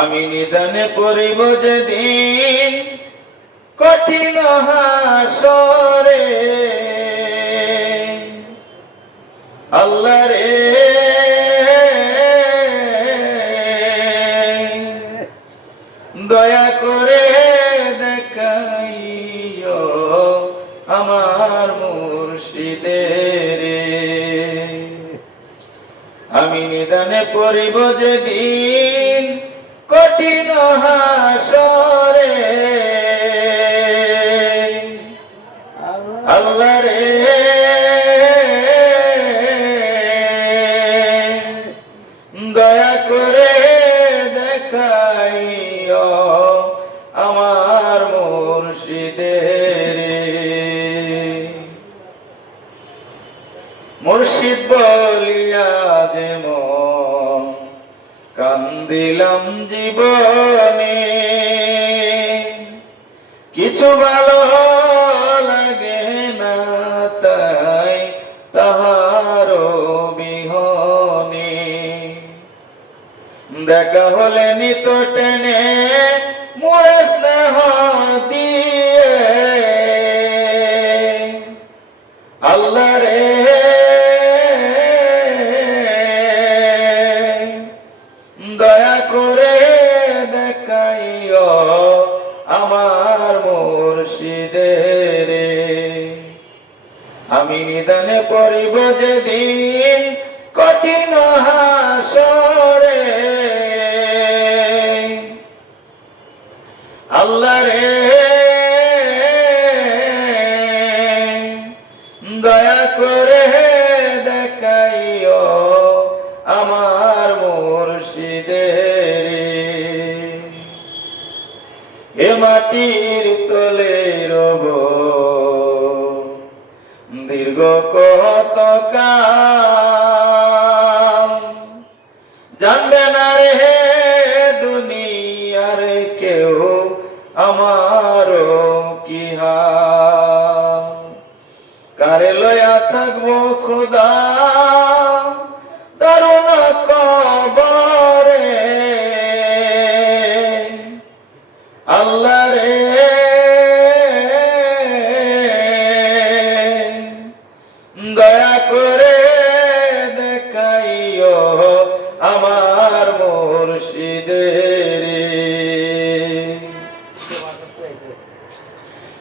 আমি নিদানে পড়িব যেদিন কঠিন হাসরে। আল্লাহ রে। দয়া করে দেখাইও আমার মুর্শিদের। আমি নিদানে পড়িব যেদিন কঠিন হাসরে। আল্লাহ রে। দয়া করে দেখাইও আমার মুর্শিদের। মুর্শিদ বলিয়া যেমন কান্দিলাম জীবনে। কিছু ভালো লাগে না তাই তাহার বিহনে। দেখা হলে নিত টেনে মোরে স্নেহ দিয়ে। আল্লাহ রে আমি নিদানে পড়িব যেদিন কঠিন হাসরে। আল্লাহ রে, দয়া করে দেখাইও আমার মুর্শিদের। এ মাটির তলে রব দীর্ঘ কত কাল জানবে না রে দুনিয়ার কেউ আমার কি কারে লয়া থাকব খোদা? দারুণ দয়া করে দেখাইও আমার মুর্শিদের।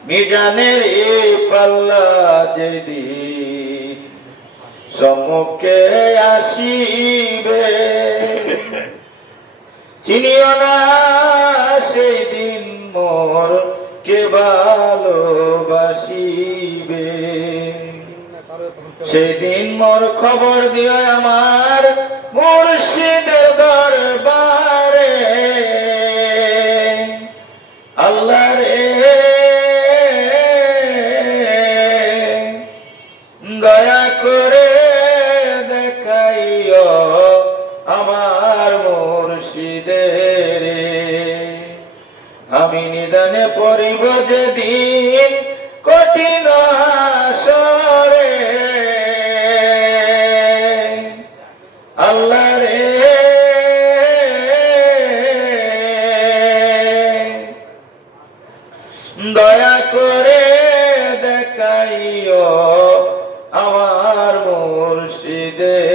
মিজানের এই পাল্লা যেদিন সম্মুখে আসিবে, চিনিও না সেই দিন মোর কে ভালোবাসিবে সেদিন মোর খবর দিও আমার মুর্শিদের দরবারে। আল্লাহ রে। দয়া করে দেখাইও আমার মুর্শিদের। আমি নিদানে পড়িব যেদিন দয়া করে দেখাইও আমার মুর্শিদের